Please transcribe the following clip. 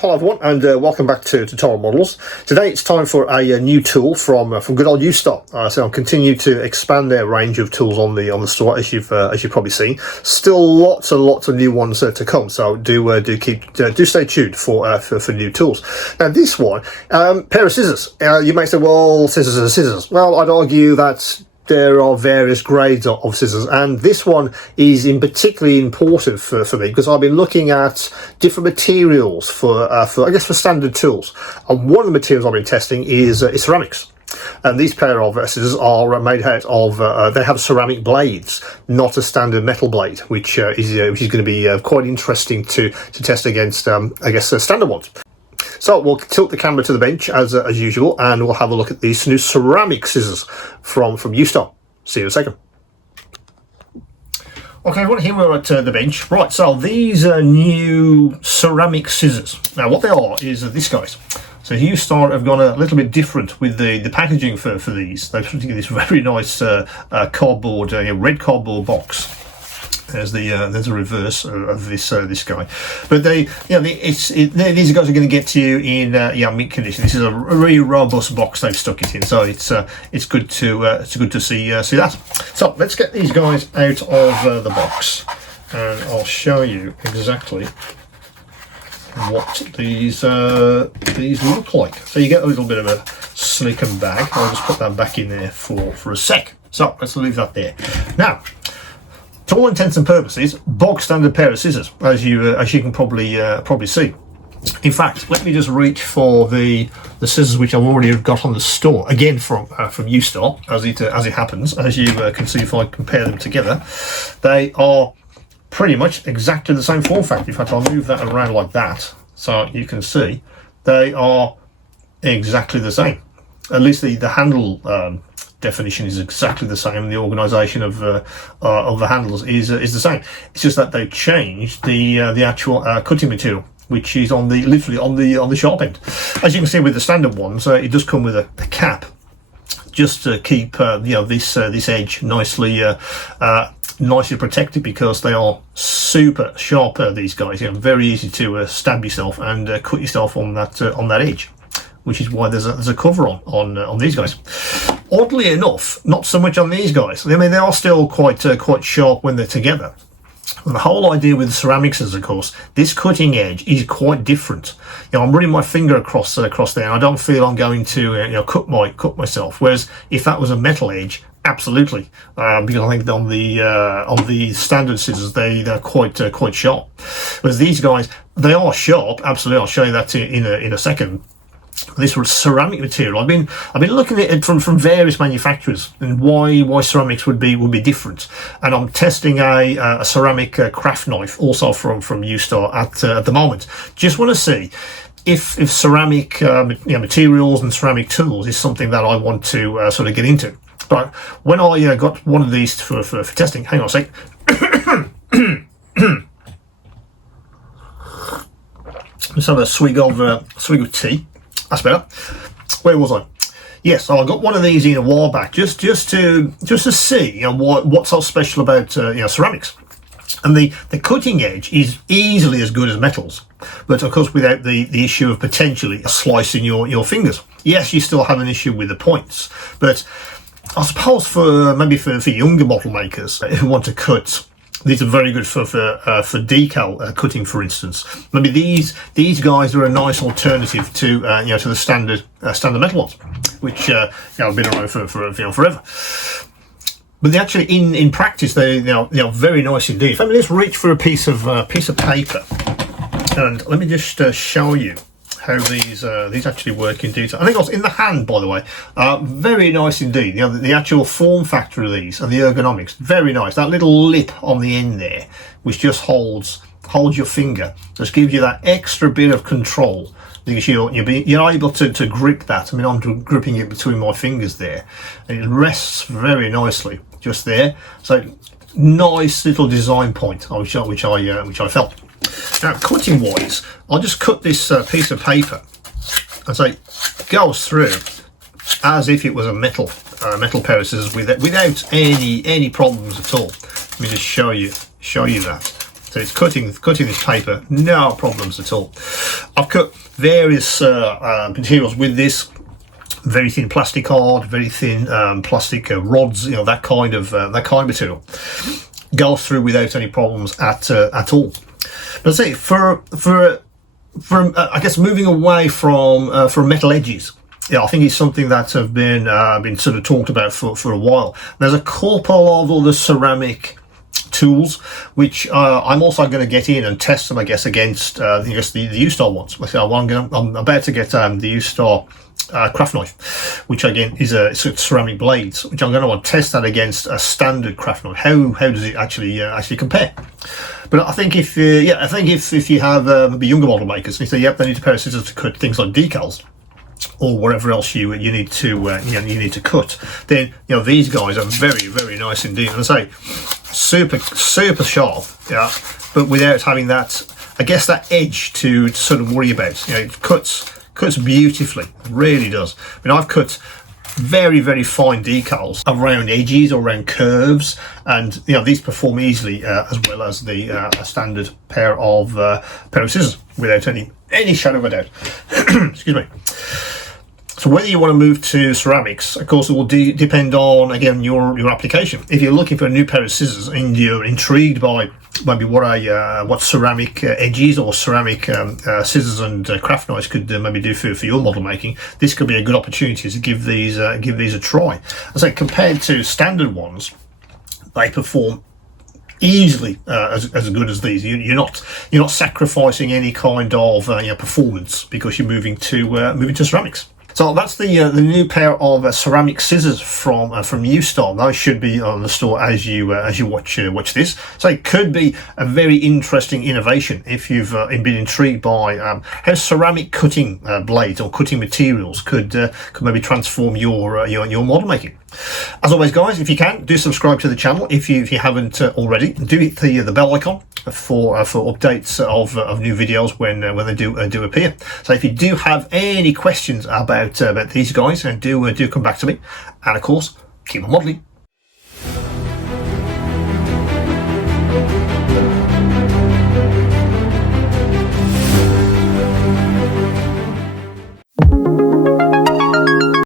hello everyone, and welcome back to Tutorial Models. Today it's time for a new tool from good old Ustar. So I'll continue to expand their range of tools on the store, as you've probably seen. Still lots and lots of new ones to come. So do stay tuned for new tools. Now this one, pair of scissors. You may say, well, scissors are scissors. Well, I'd argue that there are various grades of scissors, and this one is particularly important for me because I've been looking at different materials for standard tools, and one of the materials I've been testing is ceramics. And these pair of scissors are made out of they have ceramic blades, not a standard metal blade, which is going to be quite interesting to test against standard ones. So we'll tilt the camera to the bench as usual, and we'll have a look at these new ceramic scissors from Ustar. See you in a second. Okay, everyone, here we're at the bench. Right, so these are new ceramic scissors. Now what they are is these guys. So Ustar have gone a little bit different with the packaging for these. They've put together this very nice cardboard, red cardboard box. There's a reverse of this guy, but these guys are going to get to you in mint condition. This is a really robust box they've stuck it in, so it's good to see that. So let's get these guys out of the box, and I'll show you exactly what these look like. So you get a little bit of a silicone bag. I'll just put that back in there for a sec. So let's leave that there. Now, to all intents and purposes, bog standard pair of scissors, as you can probably see. In fact, let me just reach for the scissors which I've already got on the store, again from Ustar, as it happens. As you can see, if I compare them together, they are pretty much exactly the same form factor. In fact, I'll move that around like that so you can see they are exactly the same. At least the handle definition is exactly the same. The organisation of the handles is the same. It's just that they've changed the actual cutting material, which is literally on the sharp end. As you can see with the standard ones, it does come with a cap, just to keep this edge nicely protected, because they are super sharp. These guys, very easy to stab yourself and cut yourself on that edge, which is why there's a cover on these guys. Oddly enough, not so much on these guys. I mean, they are still quite sharp when they're together. And the whole idea with the ceramics is, of course, this cutting edge is quite different. I'm running my finger across there, and I don't feel I'm going to cut myself. Whereas if that was a metal edge, absolutely, because I think on the standard scissors they're quite sharp. Whereas these guys, they are sharp, absolutely. I'll show you that in a second. This was ceramic material. I've been looking at it from various manufacturers and why ceramics would be different. And I'm testing a ceramic craft knife also from Ustar at the moment. Just want to see if ceramic materials and ceramic tools is something that I want to sort of get into. But when I got one of these for testing, hang on a sec. Let's have a swig of tea. That's better. Where was I? Yes, so I got one of these in a while back, just to see what's so special about ceramics. And the cutting edge is easily as good as metals, but of course without the issue of potentially slicing your fingers. Yes, you still have an issue with the points, but I suppose for younger model makers who want to cut, these are very good for decal cutting, for instance. Maybe these guys are a nice alternative to the standard metal ones, which have been around for forever. But they actually, in practice, they are very nice indeed. Let's reach for a piece of paper, and let me just show you how these actually work in detail. I think also in the hand, by the way, very nice indeed. The actual form factor of these and the ergonomics, very nice. That little lip on the end there, which just holds your finger, just gives you that extra bit of control, because you're able to grip that. I mean, I'm gripping it between my fingers there, and it rests very nicely just there. So nice little design point, which I felt. Now, cutting wise, I'll just cut this piece of paper, and so it goes through as if it was a metal pair of scissors without any problems at all. Let me just show you that. So it's cutting this paper, no problems at all. I've cut various materials with this. Very thin plastic card, very thin plastic rods, you know, that kind of material. Goes through without any problems at all. But I say from I guess moving away from metal edges, yeah, I think it's something that have been sort of talked about for a while. There's a couple of other ceramic tools which I'm also going to get in and test them, I guess, against the Ustar ones. So I'm about to get the Ustar craft knife, which again is a sort of ceramic blades, which I'm going to want to test that against a standard craft knife. How does it actually compare? But I think if you have maybe younger model makers, and you say, yep, they need a pair of scissors to cut things like decals or whatever else you need to cut, then these guys are very, very nice indeed. And I say super sharp, yeah, but without having that, I guess, that edge to sort of worry about. It cuts beautifully, really does. I mean, I've cut very, very fine decals around edges or around curves, and these perform easily as well as the standard pair of scissors without any shadow of a doubt. Excuse me. So whether you want to move to ceramics, of course, it will depend on, again, your application. If you're looking for a new pair of scissors and you're intrigued by maybe what ceramic edges or ceramic scissors and craft knives could maybe do for your model making, this could be a good opportunity to give these a try. I say compared to standard ones, they perform easily as good as these. You're not sacrificing any kind of performance because you're moving to ceramics. So that's the new pair of ceramic scissors from Ustar. Those should be on the store as you watch this. So it could be a very interesting innovation if you've been intrigued by how ceramic cutting blades or cutting materials could maybe transform your model making. As always, guys, if you can, do subscribe to the channel if you haven't already. Do hit the bell icon for updates of new videos when they do appear. So if you do have any questions about these guys, do come back to me, and of course, keep on modeling.